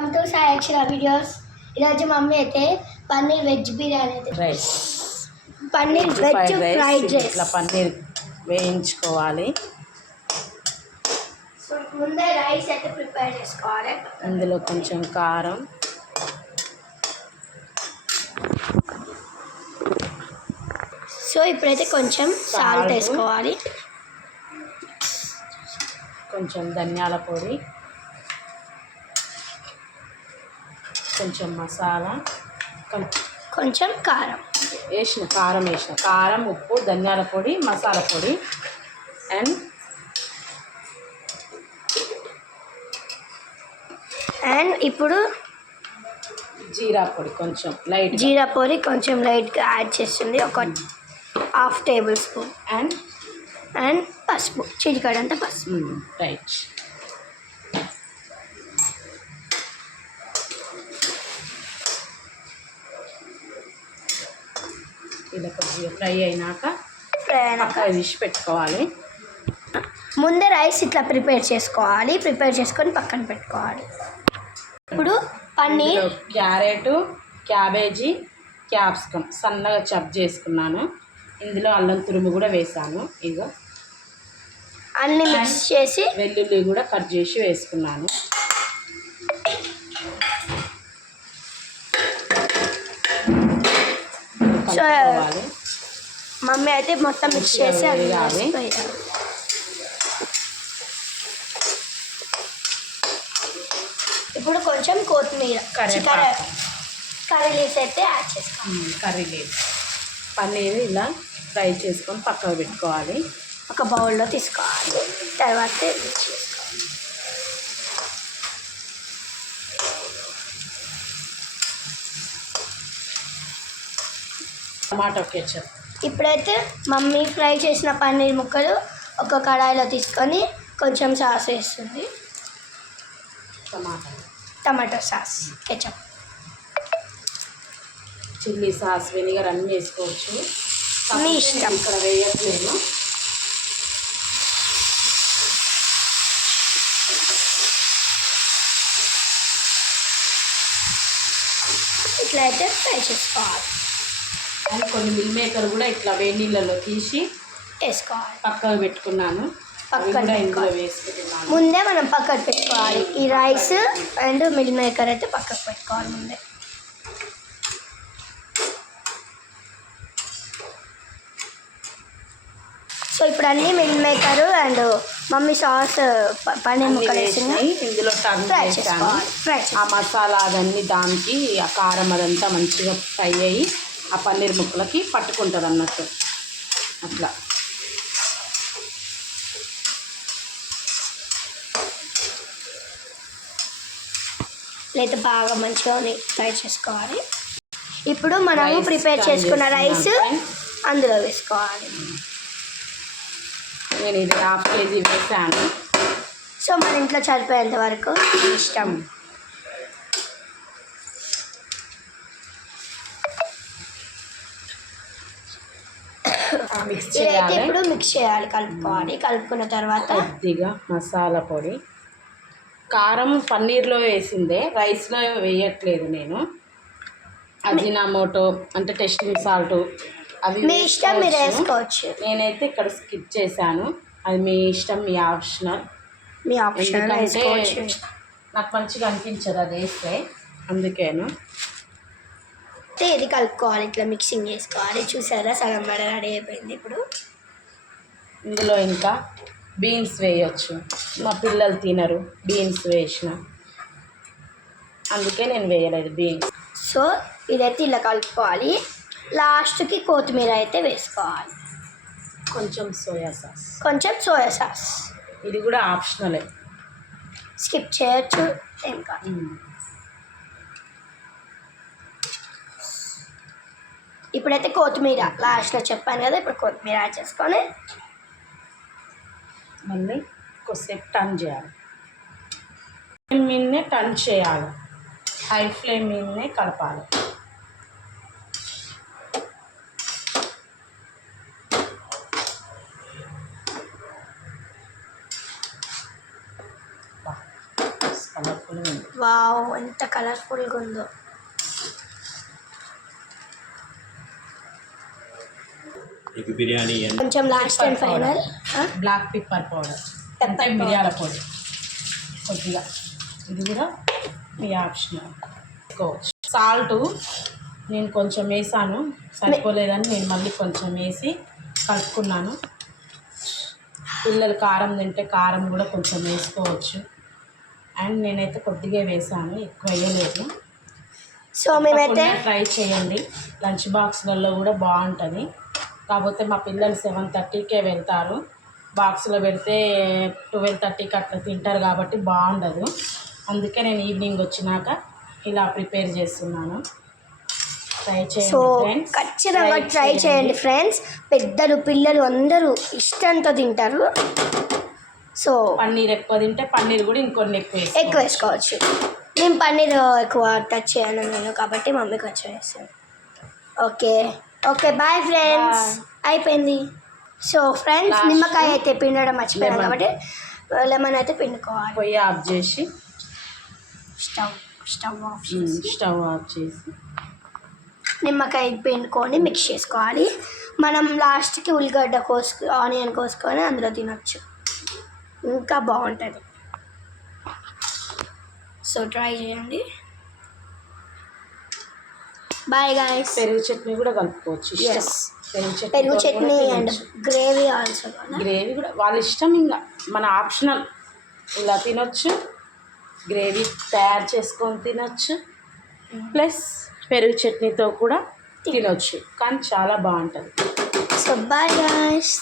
Welcome to Sai Akshara videos. ఈరోజు mummy అయితే paneer veg biryani అయితే rice paneer veg fried rice ఇట్లా పన్నీర్ వేయించుకోవాలి. సో ముందే రైస్ అయితే ప్రిపేర్ చేసుకోవాలి. అందులో కొంచెం కారం, సో ఇప్పుడైతే కొంచెం సాల్ట్ వేసుకోవాలి, కొంచెం ధనియాల పొడి, కొంచెం మసాలా, కొంచెం కారం వేసిన కారం, ఉప్పు, ధనియాల పొడి, మసాలా పొడి అండ్ ఇప్పుడు జీరా పొడి కొంచెం లైట్గా యాడ్ చేస్తుంది, ఒక హాఫ్ టేబుల్ స్పూన్. అండ్ పసుపు, చిటికెడంత పసుపు. రైట్. ఇలా కొద్దిగా ఫ్రై అయినాక తీసి పెట్టుకోవాలి. ముందే రైస్ ఇట్లా ప్రిపేర్ చేసుకొని పక్కన పెట్టుకోవాలి. ఇప్పుడు పన్నీర్, క్యారెట్, క్యాబేజీ, క్యాప్సికమ్ సన్నగా చాప్ చేసుకున్నాను. ఇందులో అల్లం తురుము కూడా వేసాను. ఇగో అన్ని మిక్స్ చేసి వెల్లుల్లి కూడా కట్ చేసి వేసుకున్నాను. మమ్మీ అయితే మొత్తం మిక్స్ చేసి ఇప్పుడు కొంచెం కొత్తిమీర, కర్రీ లీవ్స్ అయితే యాడ్ చేసుకోవాలి. కర్రీ లీవ్స్, పన్నీర్ ఇలా ఫ్రై చేసుకొని పక్కకు పెట్టుకోవాలి. ఒక బౌల్లో తీసుకోవాలి. తర్వాత మిక్స్ చేసుకోవాలి. Tomato ketchup. ఇప్పుడైతే మమ్మీ ఫ్రై చేసిన పన్నీర్ ముక్కలు ఒక కడాయిలో తీసుకొని కొంచెం సాస్ వేస్తుంది, tomato sauce, ketchup, chilli sauce, vinegar అన్నీ వేసుకోవచ్చు, మీ ఇష్టం. ఇక్కడ వేయట్లేదు. ఇట్లా అయితే ఫ్రై చేసుకోవాలి. అండ్ కొన్ని మిల్ మేకర్ కూడా ఇట్లా వేడి నీళ్ళలో తీసి వేసుకోవాలి. పక్కకు పెట్టుకున్నాను. ముందే మనం పక్కకు పెట్టుకోవాలి. ఈ రైస్ అండ్ మిల్ మేకర్ అయితే పక్కకు పెట్టుకోవాలి ముందే. సో ఇప్పుడు అన్నీ meal maker and mummy sauce paneer ముక్కలు వేసినాయి. ఇందులో ఫ్రై చేసుకోవాలి. ఆ మసాలా అదన్నీ దానికి ఆ కారం అదంతా మంచిగా ఫ్రై అయ్యి ఆ పన్నీర్ ముక్కలకి పట్టుకుంటుంది అన్నట్టు. అట్లా లేదా బాగా మంచిగా ఫ్రై చేసుకోవాలి. ఇప్పుడు మనము ప్రిపేర్ చేసుకున్న రైస్ అందులో వేసుకోవాలి. నేను ఇది 1/2 kg వేసాను. సో మన ఇంట్లో సరిపోయేంత వరకు ఇష్టం. ఇదైతే ఇప్పుడు మిక్స్ చేయాలి, కలుపుకున్న తర్వాత కొద్దిగా మసాలా పొడి, కారం పన్నీర్లో వేసిందే, రైస్లో వేయట్లేదు నేను. అజినామోటో అంటే టేస్టింగ్ సాల్ట్, అవి మీ ఇష్టం, మీరు వేసుకోవచ్చు. నేనైతే ఇక్కడ స్కిప్ చేశాను. అది మీ ఇష్టం, మీ ఆప్షనల్. ఎందుకంటే నాకు మంచిగా అనిపించదు అది వేస్తే, అందుకేను. ఇది కలుపుకోవాలి, ఇట్లా మిక్సింగ్ చేసుకోవాలి. చూసారా, సగం వడ రెడీ అయిపోయింది. ఇప్పుడు ఇందులో ఇంకా బీన్స్ వేయచ్చు. మా పిల్లలు తినరు బీన్స్ వేసిన, అందుకే నేను వేయలేదు బీన్స్. సో ఇదైతే ఇలా కలుపుకోవాలి. లాస్ట్కి కొత్తిమీర అయితే వేసుకోవాలి, కొంచెం సోయా సాస్. ఇది కూడా ఆప్షనలే, స్కిప్ చేయొచ్చు, ఏం కాదు. ఇప్పుడైతే కొత్తిమీర లాస్ట్లో చెప్పాను కదా, ఇప్పుడు కొత్తిమీర యాడ్ చేసుకొని మళ్ళీ కొద్దిసేపు టర్న్ చేయాలి. మీదనే టర్న్ చేయాలి, హై ఫ్లేమ్ మీదనే కలపాలి. వా వావ్, ఎంత కలర్ఫుల్గా ఉందో. ఎగ్ బిర్యానీ కొంచెం last and final black pepper powder, Pepper అంటే మిరియాల పొడి కొద్దిగా. ఇది కూడా మీ ఆప్షనల్. సాల్ట్ నేను కొంచెం వేసాను, సరిపోలేదని నేను మళ్ళీ కొంచెం వేసి కలుపుకున్నాను. పిల్లలు కారం తింటే కారం కూడా కొంచెం వేసుకోవచ్చు. అండ్ నేనైతే కొద్దిగా వేసాను, ఎక్కువ వేయలేదు. సో మేమైతే ట్రై చేయండి, లంచ్ బాక్స్లలో కూడా బాగుంటుంది. కాకపోతే మా పిల్లలు 7:30కే వెళ్తారు, బాక్స్లో పెడితే 12:30కి అట్లా తింటారు కాబట్టి బాగుండదు. అందుకే నేను ఈవినింగ్ వచ్చినాక ఇలా ప్రిపేర్ చేస్తున్నాను. ట్రై సో చేయండి ఫ్రెండ్స్, ఖచ్చితంగా ట్రై చేయండి ఫ్రెండ్స్. పెద్దలు పిల్లలు అందరూ ఇష్టంతో తింటారు. సో పన్నీర్ ఎక్కువ తింటే పన్నీర్ కూడా ఇంకొన్ని ఎక్కువ వేసుకోవచ్చు. నేను పన్నీర్ ఎక్కువ టచ్ చేయను నేను, కాబట్టి మమ్మీకి వచ్చి వేస్తాను. Okay okay, bye friends. అయిపోయింది. సో ఫ్రెండ్స్, నిమ్మకాయ అయితే పిండడం మర్చిపోయాను కాబట్టి లెమన్ అయితే పిండుకోవాలి. పొయ్యి ఆఫ్ చేసి స్టవ్ ఆఫ్ చేసి నిమ్మకాయ పిండుకొని మిక్స్ చేసుకోవాలి. మనం లాస్ట్కి ఉల్లిగడ్డ ఆనియన్ కోసుకొని అందులో తినొచ్చు, ఇంకా బాగుంటుంది. సో ట్రై చేయండి. Bye guys. పెరుగు చట్నీ కూడా కలుపుకోవచ్చు. పెరుగు chutney and gravy also. Gravy కూడా వాళ్ళ ఇష్టం, ఇంకా మన ఆప్షనల్. ఇలా తినొచ్చు, గ్రేవీ తయారు చేసుకొని తినొచ్చు, ప్లస్ పెరుగు చట్నీతో కూడా తినొచ్చు. కానీ చాలా బాగుంటుంది. So bye guys.